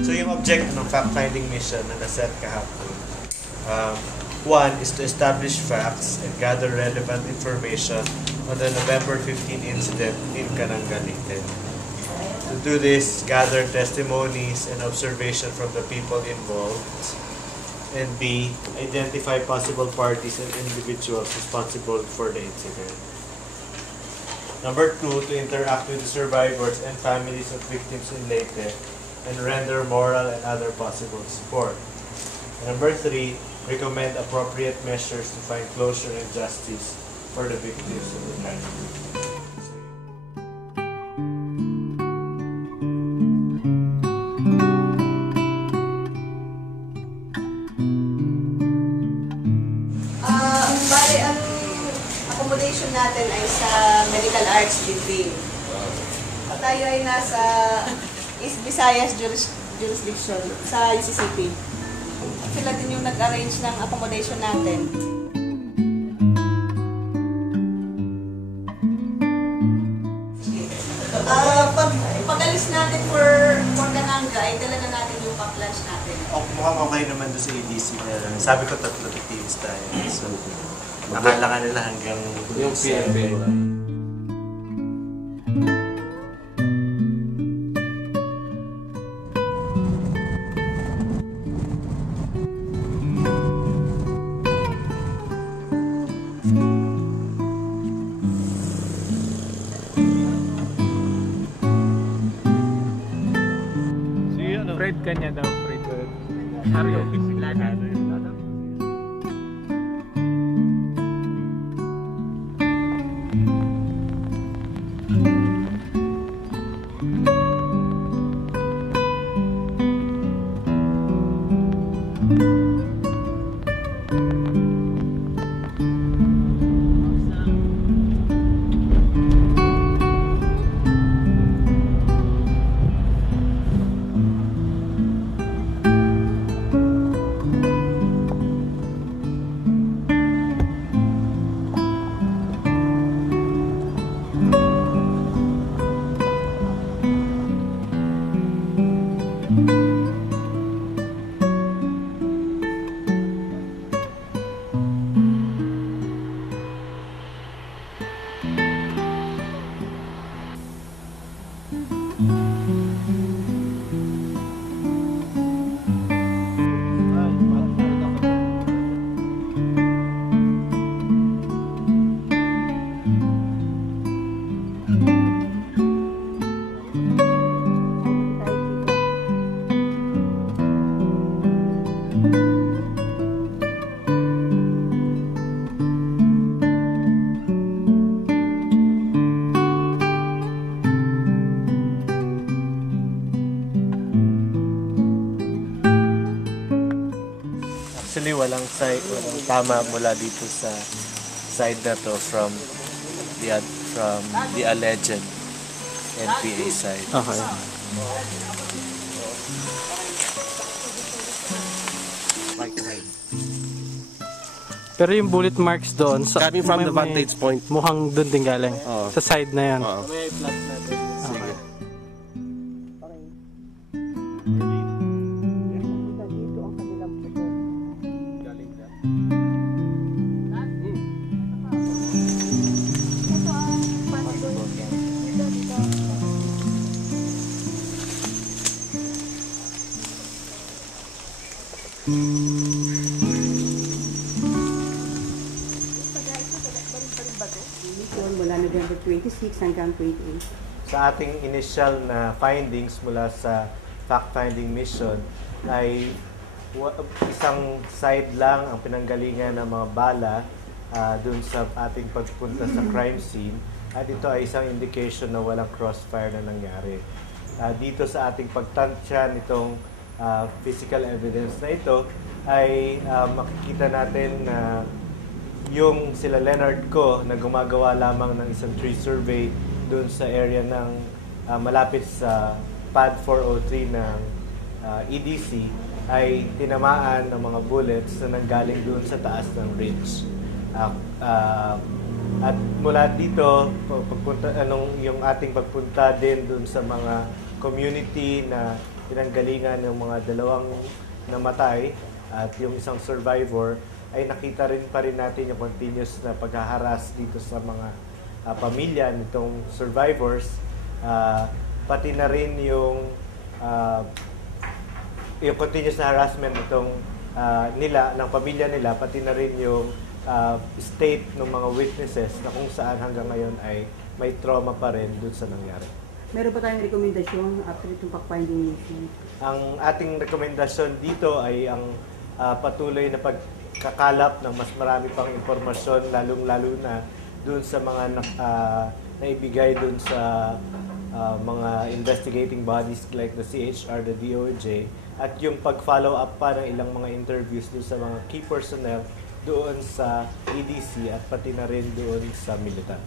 So yung objective ng fact-finding mission na naset kahapon, one is to establish facts and gather relevant information on the November 15 incident in Canangal, Leyte. To do this, gather testimonies and observation from the people involved. And B, identify possible parties and individuals responsible for the incident. Number 2, to interact with the survivors and families of victims in Leyte and render moral and other possible support. And number 3, recommend appropriate measures to find closure and justice for the victims of the tragedy. Bale, ang accommodation natin ay sa Medical Arts Building. Tayo ay nasa East Visayas jurisdiction sa UCCP. Sila din yung nag-arrange ng accommodation natin. Pag-alis natin for Cananga, ay dala na natin yung pack-lunch natin. Mukhang okay naman doon sa EDC na sabi ko 3 teams tayo. So, akala ka nila hanggang yung PNP. Fred kanya daw, Fred. Mario. Actually, walang tama mula dito sa side na to from the alleged NPA side. Okay. Pero yung bullet marks doon, coming from the vantage point, mukhang doon din galing. Sa side na yan. May plot natin. Sige. Mula November 26 hanggang 28. Sa ating initial na findings mula sa fact-finding mission ay isang side lang ang pinanggalingan ng mga bala dun sa ating pagpunta sa crime scene, at ito ay isang indication na walang crossfire na nangyari. Dito sa ating pagtansya nitong physical evidence na ito ay makikita natin na yung sila Leonard ko na gumagawa lamang ng isang tree survey doon sa area ng malapit sa pad 403 ng EDC ay tinamaan ng mga bullets na nanggaling doon sa taas ng ridge. At mula dito, yung ating pagpunta din doon sa mga community na pinanggalingan ng mga dalawang namatay at yung isang survivor, ay nakita rin pa rin natin yung continuous na paghaharas dito sa mga pamilya nitong survivors, pati na rin yung continuous na harassment nitong ng pamilya nila, pati na rin yung state ng mga witnesses na kung saan hanggang ngayon ay may trauma pa rin dun sa nangyari. Meron ba tayong rekomendasyon after itong fact-finding mission? Ang ating rekomendasyon dito ay ang patuloy na pagkakalap ng mas marami pang impormasyon, lalong-lalo na dun sa mga naibigay dun sa mga investigating bodies like the CHR, the DOJ, at yung pag-follow up pa ng ilang mga interviews dun sa mga key personnel doon sa EDC at pati na rin doon sa militar.